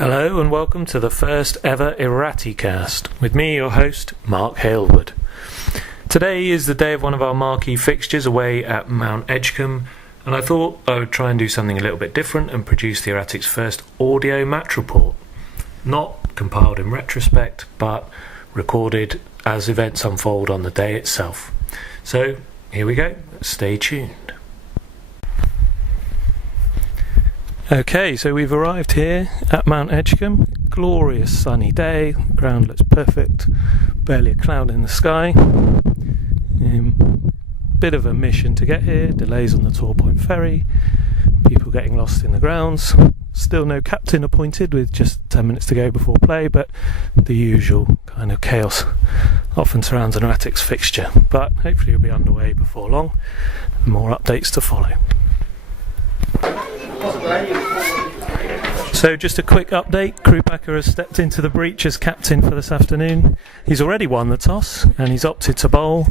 Hello and welcome to the first ever Erraticast, with me, your host, Mark Halewood. Today is the day of one of our marquee fixtures away at Mount Edgcumbe, and I thought I would try and do something a little bit different and produce the Erratics' first audio match report. Not compiled in retrospect, but recorded as events unfold on the day itself. So, here we go, stay tuned. Okay, so we've arrived here at Mount Edgcumbe. Glorious sunny day, the ground looks perfect, barely a cloud in the sky. Bit of a mission to get here, delays on the Tor Point ferry, people getting lost in the grounds. Still no captain appointed with just 10 minutes to go before play, but the usual kind of chaos often surrounds an Erratics fixture. But hopefully we'll be underway before long, and more updates to follow. So just a quick update, Krupacker has stepped into the breach as captain for this afternoon. He's already won the toss and he's opted to bowl,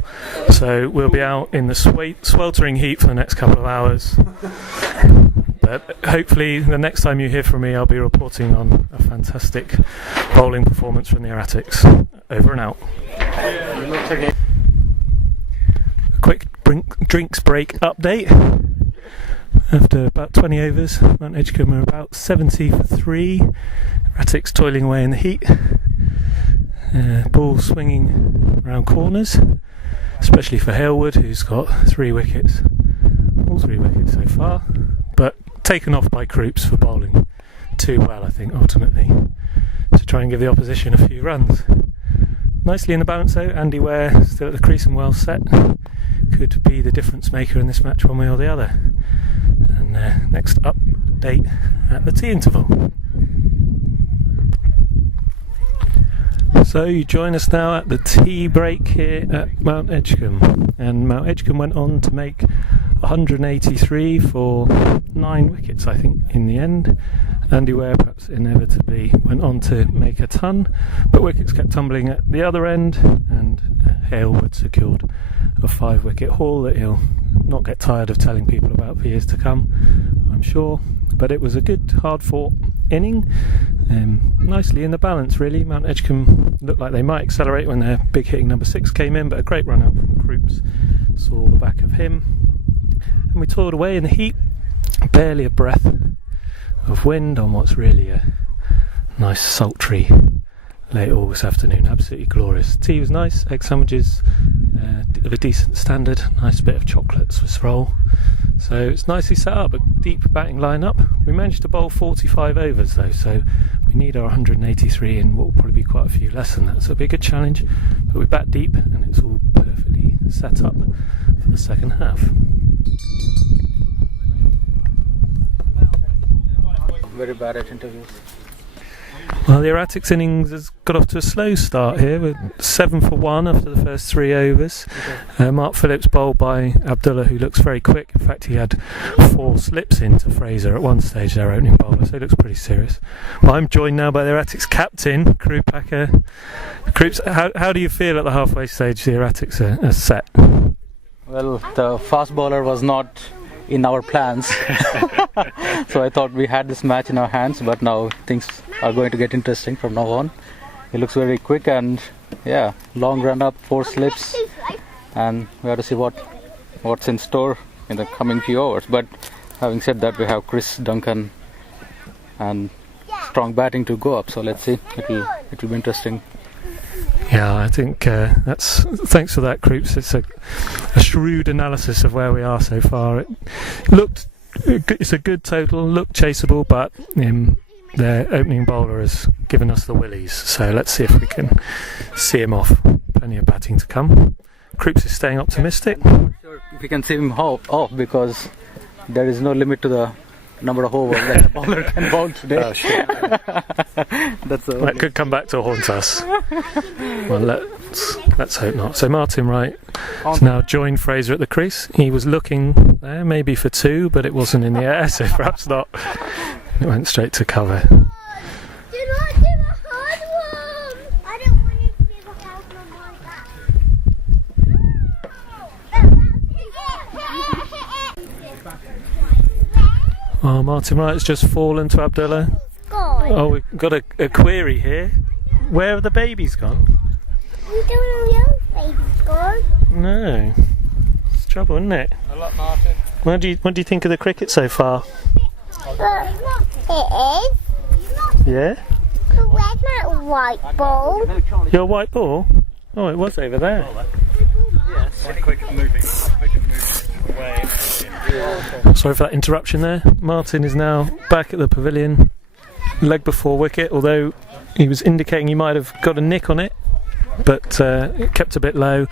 so we'll be out in the sweltering heat for the next couple of hours. But hopefully the next time you hear from me I'll be reporting on a fantastic bowling performance from the Erratics. Over and out. A quick drinks break update. After about 20 overs, Mount Edgcumbe are about 70 for 3. Erratics toiling away in the heat. Ball swinging around corners, especially for Halewood, who's got 3 wickets. All 3 wickets so far, but taken off by Krups for bowling too well, I think, ultimately, to try and give the opposition a few runs. Nicely in the balance though, Andy Ware still at the crease and well set. Could be the difference maker in this match one way or the other. And next update at the tea interval. So you join us now at the tea break here at Mount Edgcumbe, and Mount Edgcumbe went on to make 183 for 9 wickets, I think, in the end. Andy Ware perhaps inevitably went on to make a ton, but wickets kept tumbling at the other end, and Halewood secured a 5-wicket haul that he'll not get tired of telling people about for years to come, I'm sure. But it was a good, hard-fought inning, nicely in the balance really. Mount Edgcumbe looked like they might accelerate when their big hitting number 6 came in, but a great run out from Krups saw the back of him, and we toiled away in the heat, barely a breath of wind on what's really a nice sultry late August afternoon. Absolutely glorious. Tea was nice, egg sandwiches of a decent standard, nice bit of chocolate Swiss roll. So it's nicely set up, a deep batting line-up. We managed to bowl 45 overs though, so we need our 183 in what will probably be quite a few less than that, so it'll be a good challenge. But we bat deep and it's all perfectly set up for the second half. Very bad at interviews. Well, the Erratics innings has got off to a slow start here with 7 for 1 after the first 3 overs. Mark Phillips bowled by Abdullah, who looks very quick. In fact, he had 4 slips into Fraser at one stage, their opening bowler, so he looks pretty serious. Well, I'm joined now by the Erratics captain, Krupacker. Krups, how do you feel at the halfway stage the Erratics are set? Well, the fast bowler was not in our plans, so I thought we had this match in our hands, but now things are going to get interesting from now on. He looks very quick, and yeah, long run up, 4 slips, and we have to see what's in store in the coming few hours. But having said that, we have Chris, Duncan and strong batting to go up, so let's see, it will be interesting. Yeah, I think that's thanks for that, Krups. It's a shrewd analysis of where we are so far. It's a good total, looked chaseable, but their opening bowler has given us the willies. So let's see if we can see him off. Plenty of batting to come. Krups is staying optimistic. I'm not sure if we can see him off because there is no limit to the number of overs that a bowler can bowl today. Oh, shit. That could come back to haunt us. Well, let's hope not. So Martin Wright has now joined Fraser at the crease. He was looking there maybe for 2, but it wasn't in the air, so perhaps not. It went straight to cover. Do not do a hard one! I don't want you to do a hard one like that. Oh, Martin Wright has just fallen to Abdullah. God. Oh, we've got a query here. Where have the babies gone? We don't know your baby's gone. No. It's trouble, isn't it? A lot, Martin. What do you think of the cricket so far? But it is. Yeah? But where's my white ball? Your white ball? Oh, it was over there. Yes. Quick moving away. Sorry for that interruption there. Martin is now back at the pavilion, leg before wicket, although he was indicating he might have got a nick on it, but it kept a bit low.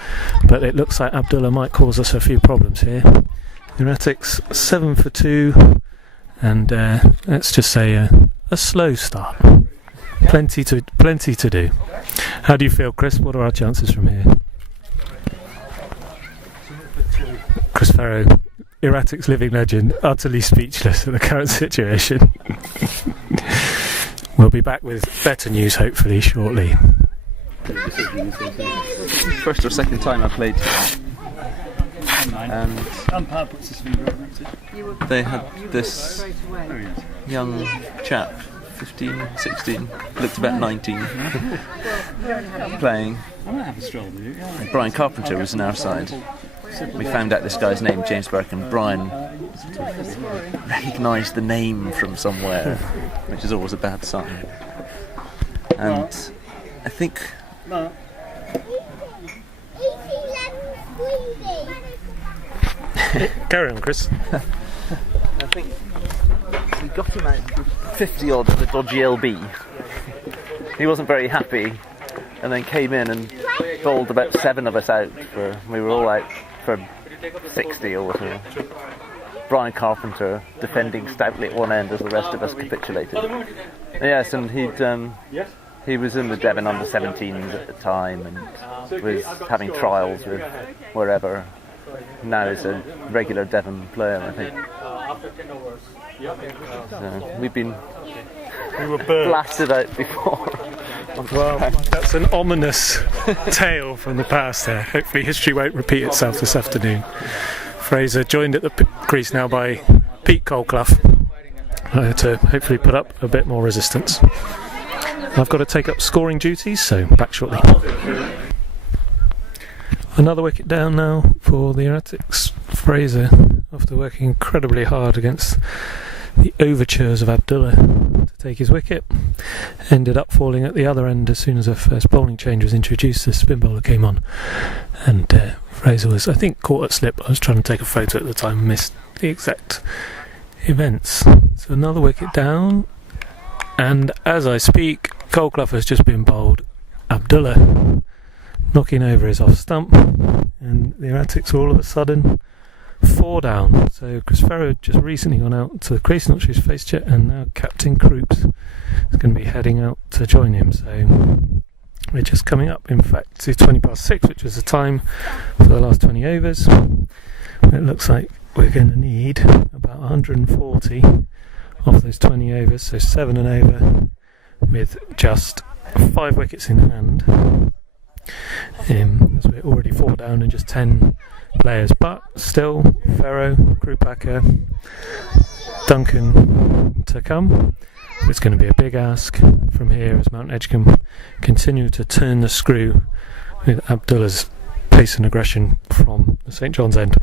But it looks like Abdullah might cause us a few problems here. Erratics 7 for 2, and let's just say a slow start. Plenty to do. How do you feel, Chris? What are our chances from here? Chris Farrow, Erratics living legend, utterly speechless at the current situation. We'll be back with better news hopefully shortly. First or second time I played here. And they had this young chap, 15, 16, looked about 19, playing. Brian Carpenter was on our side. We found out this guy's name, James Burke, and Brian recognised the name from somewhere, which is always a bad sign. And I think Carry on, Chris. I think we got him out 50 odd of the dodgy LB. He wasn't very happy, and then came in and bowled about 7 of us out. We were all out for 60 or whatever. Brian Carpenter defending stoutly at one end as the rest of us capitulated. Yes, and he was in the Devon under 17s at the time and was having trials with wherever. Now he's a regular Devon player, I think. So we were blasted out before. Well, that's an ominous tale from the past there. Hopefully history won't repeat itself this afternoon. Fraser joined at the crease now by Pete Colclough to hopefully put up a bit more resistance. I've got to take up scoring duties, so back shortly. Another wicket down now for the Erratics. Fraser, after working incredibly hard against the overtures of Abdullah to take his wicket, ended up falling at the other end as soon as a first bowling change was introduced. The spin bowler came on, and Fraser was, I think, caught at slip. I was trying to take a photo at the time, missed the exact events. So another wicket down, and as I speak, Colclough has just been bowled. Abdullah knocking over his off stump, and the Erratics are all of a sudden 4 down. So Chris Farrow had just recently gone out to the crease, not sure his face yet, and now Captain Croops is going to be heading out to join him. So we're just coming up, in fact, to 20 past 6, which was the time for the last 20 overs. It looks like we're going to need about 140 of those 20 overs, so 7 and over, with just 5 wickets in hand. As we're already 4 down and just 10 players, but still Farrow, Krupacker, Duncan to come. It's going to be a big ask from here as Mount Edgcumbe continue to turn the screw with Abdullah's pace and aggression from the St John's end.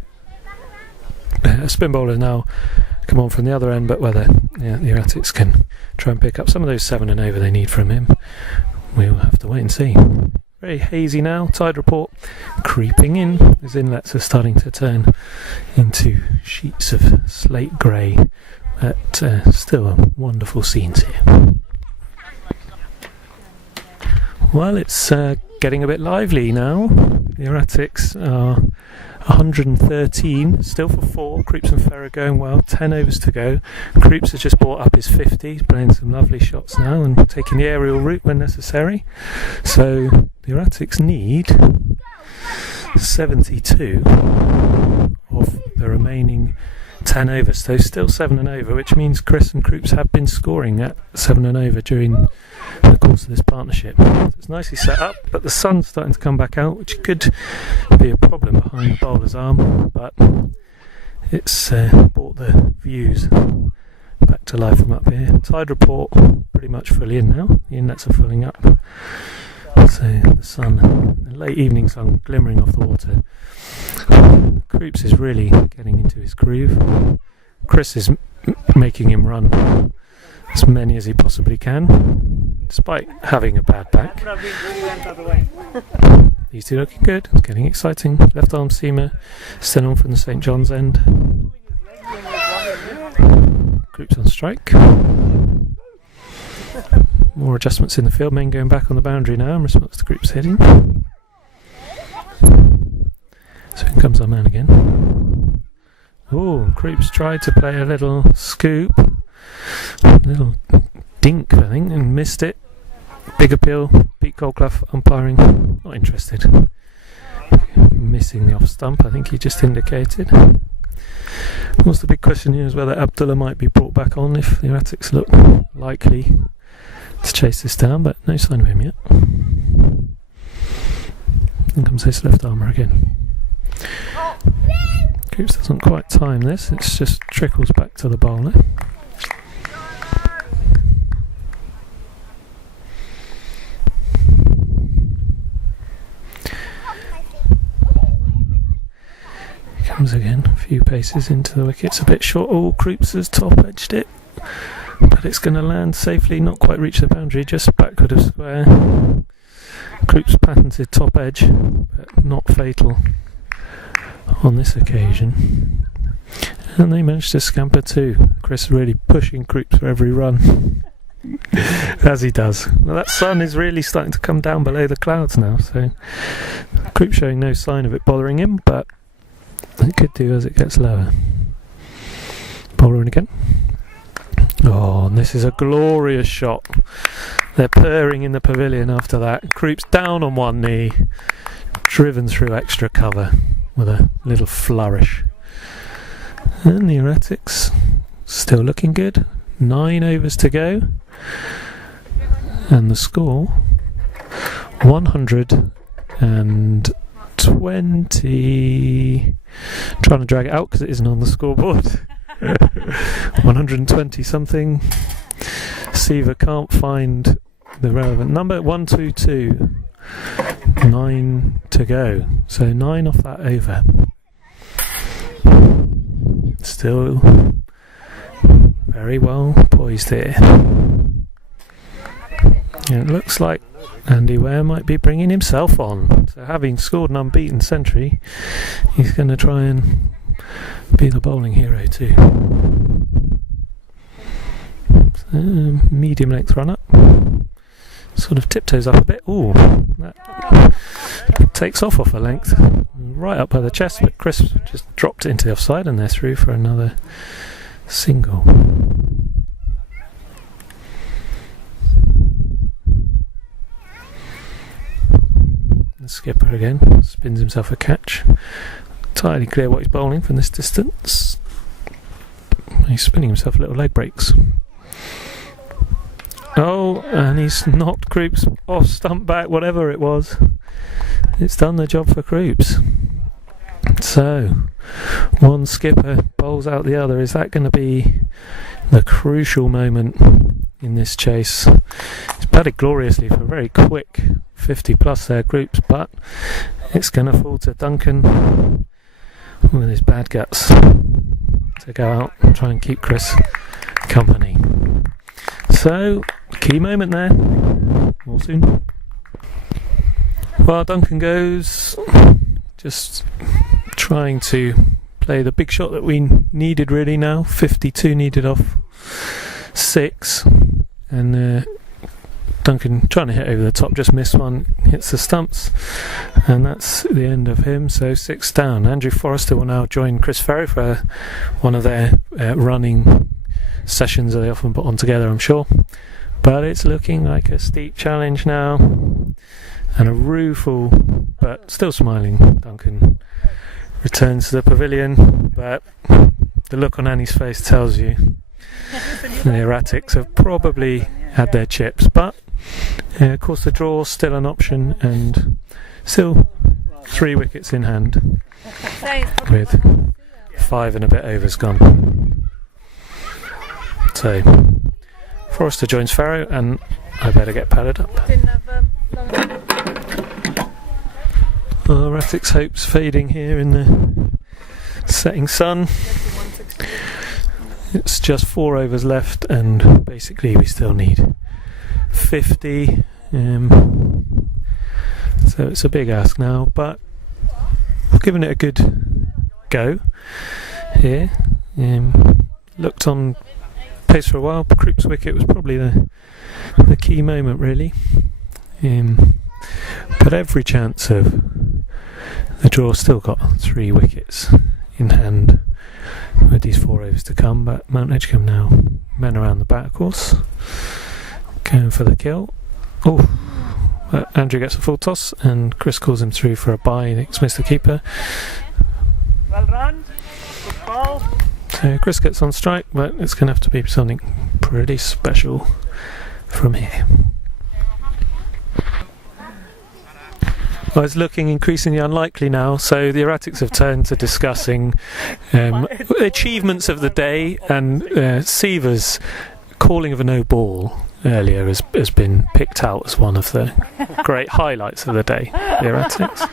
A spin bowler now come on from the other end, but whether the Erratics can try and pick up some of those 7 and over they need from him, we'll have to wait and see. Very hazy now, tide report creeping in as inlets are starting to turn into sheets of slate grey, but still wonderful scenes here. Well, it's getting a bit lively now. The Erratics are 113, still for 4. Croops and Farrow going well, 10 overs to go. Croops has just brought up his 50, he's playing some lovely shots now and taking the aerial route when necessary. So the Erratics need 72 of the remaining 10 overs, so still 7 and over, which means Chris and Croops have been scoring at 7 and over during the course of this partnership. So it's nicely set up, but the sun's starting to come back out, which could be a problem behind the bowler's arm, but it's brought the views back to life from up here. Tide report pretty much fully in now. The inlets are filling up. So the sun, the late evening sun glimmering off the water. Croops is really getting into his groove. Chris is making him run as many as he possibly can, despite having a bad back. These two looking good, it's getting exciting. Left arm seamer, still on from the St John's end. Groups on strike. More adjustments in the field, men going back on the boundary now in response to groups heading. So in comes our man again. Oh, Groups tried to play a little scoop, a little dink I think, and missed it. Big appeal, Pete Goldclough umpiring, not interested. Missing the off stump, I think he just indicated. Of course the big question here is whether Abdullah might be brought back on if the Erratics look likely to chase this down, but no sign of him yet. In comes his left armour again. Groups doesn't quite time this, it just trickles back to the bowler. Comes again, a few paces into the wickets, a bit short. Oh, Croops has top edged it, but it's going to land safely, not quite reach the boundary, just backward of square. Croops patented top edge, but not fatal on this occasion. And they managed to scamper too. Chris really pushing Croops for every run. As he does. Well, that sun is really starting to come down below the clouds now, so Croops showing no sign of it bothering him, but it could do as it gets lower. Bowler in again. Oh, and this is a glorious shot. They're purring in the pavilion after that. Croops down on one knee, driven through extra cover with a little flourish. And the Erratics still looking good. 9 overs to go. And the score 120. Trying to drag it out because it isn't on the scoreboard. 120 something. Seaver can't find the relevant number. 122. 9 to go. So 9 off that over. Still very well poised here. It looks like Andy Ware might be bringing himself on. So having scored an unbeaten century, he's going to try and be the bowling hero too. So, medium length run up. Sort of tiptoes up a bit. Ooh, that takes off a length. Right up by the chest, but Chris just dropped it into the offside and they're through for another single. The skipper again spins himself a catch. Entirely clear what he's bowling from this distance. He's spinning himself little leg breaks. Oh, and he's knocked Croops off stump back, whatever it was. It's done the job for Croops. So, one skipper bowls out the other. Is that going to be the crucial moment in this chase? He's batted gloriously for a very quick 50 plus there, Croops, but it's going to fall to Duncan with his bad guts to go out and try and keep Chris company. So, key moment there. More soon. Well, Duncan goes, just trying to play the big shot that we needed really now. 52 needed off 6. And Duncan trying to hit over the top, just missed one, hits the stumps. And that's the end of him, so 6 down. Andrew Forrester will now join Chris Ferry for one of their running sessions that they often put on together, I'm sure. But it's looking like a steep challenge now. And a rueful, but still smiling, Duncan returns to the pavilion. But the look on Annie's face tells you the Erratics have probably had their chips. But of course the draw's still an option, and still 3 wickets in hand with 5 and a bit overs gone. left. So Forrester joins Farrow, and I better get padded up. Erratics hopes fading here in the setting sun. It's just 4 overs left, and basically we still need 50. So it's a big ask now, but I've given it a good go here. Looked on pace for a while. Croups wicket was probably the key moment, really. But every chance of the draw. Still got 3 wickets in hand with these 4 overs to come, but Mount Edgcumbe now men around the bat, of course, going for the kill. Andrew gets a full toss and Chris calls him through for a bye. It's missed the keeper. Well run, good ball. So Chris gets on strike, but it's going to have to be something pretty special from here. Well, it's looking increasingly unlikely now, so the Erratics have turned to discussing achievements of the day, and Seaver's calling of a no ball earlier has been picked out as one of the great highlights of the day. The Erratics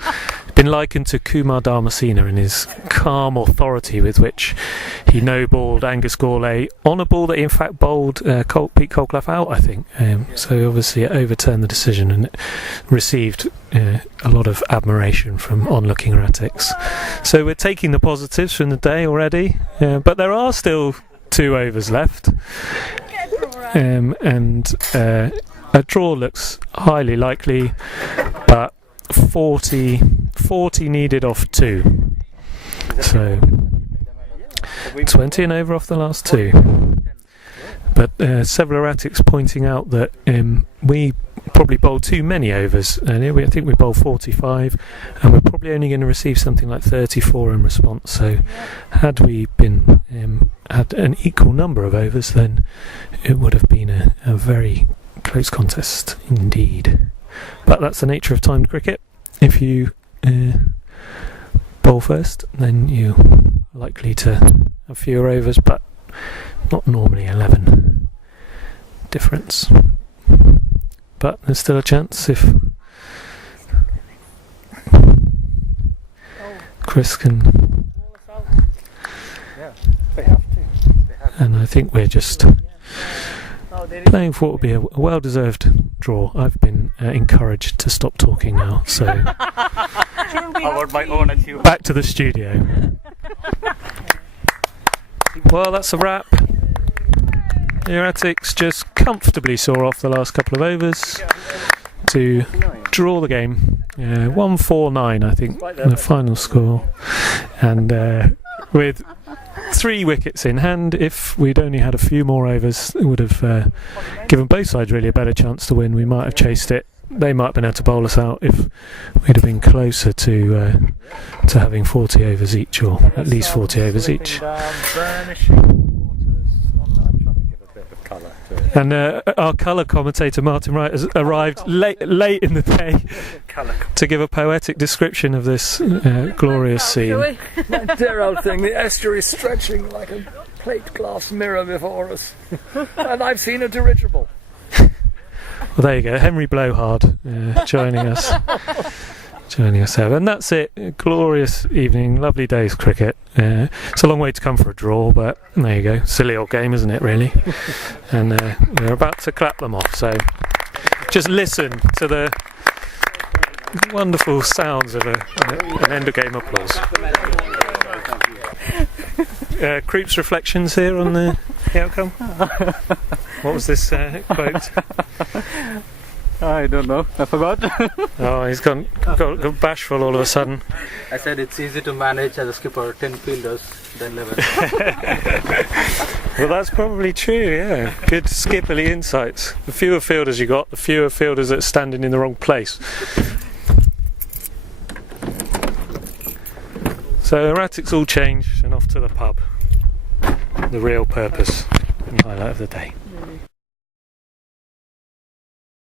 been likened to Kumar Dharmasena in his calm authority with which he no-balled Angus Gourlay on a ball that he in fact bowled Pete Colclough out, I think. So obviously it overturned the decision, and it received a lot of admiration from onlooking Erratics. So we're taking the positives from the day already, but there are still 2 overs left, and a draw looks highly likely, but 40 needed off 2, so 20 and over off the last 2. But several Erratics pointing out that we probably bowled too many overs earlier. I think we bowled 45, and we're probably only going to receive something like 34 in response. So had we been had an equal number of overs, then it would have been a very close contest indeed. But that's the nature of timed cricket. If you bowl first, then you're likely to have fewer overs, but not normally 11 difference. But there's still a chance if Chris can. And I think we're just playing for what will be a well-deserved draw. I've been encouraged to stop talking now, so my own achievement. Back to the studio. Well, that's a wrap. The Erratics just comfortably saw off the last couple of overs to draw the game. 149, I think, the final score. And with 3 wickets in hand, if we'd only had a few more overs, it would have given both sides really a better chance to win. We might have chased it. They might have been able to bowl us out if we'd have been closer to having 40 overs each, or at least 40 overs each. And our colour commentator Martin Wright has arrived late in the day to give a poetic description of this glorious scene. That dear old thing, the estuary stretching like a plate glass mirror before us, and I've seen a dirigible. Well, there you go, Henry Blowhard joining us there. And that's it. A glorious evening, lovely day's cricket. It's a long way to come for a draw, but there you go. Silly old game, isn't it, really? And we're about to clap them off, so just listen to the wonderful sounds of an end of game applause. Croups reflections here on the outcome. What was this quote? I don't know, I forgot. Oh, he's got bashful all of a sudden. I said it's easy to manage as a skipper 10 fielders than 11. Well, that's probably true, yeah. Good skipperly insights. The fewer fielders you got, the fewer fielders that are standing in the wrong place. So Erratics all changed and off to the pub. The real purpose and highlight of the day.